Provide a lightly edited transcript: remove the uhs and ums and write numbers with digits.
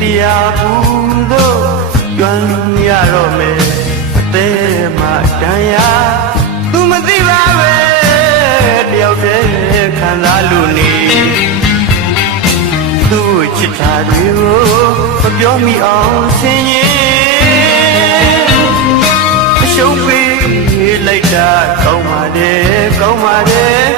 တရားဘူးတို့ကျွမ်းရတော့မယ်အသေးမှတန်ရာသူမသိပါပဲတယောက်တည်းခံစားလို့နေသူ့ချစ်တာတွေကိုမပြောမိအောင်ဆင်ရင်အရှုံးပေးလိုက်တာကောင်းပါတယ်ကောင်းပါတယ်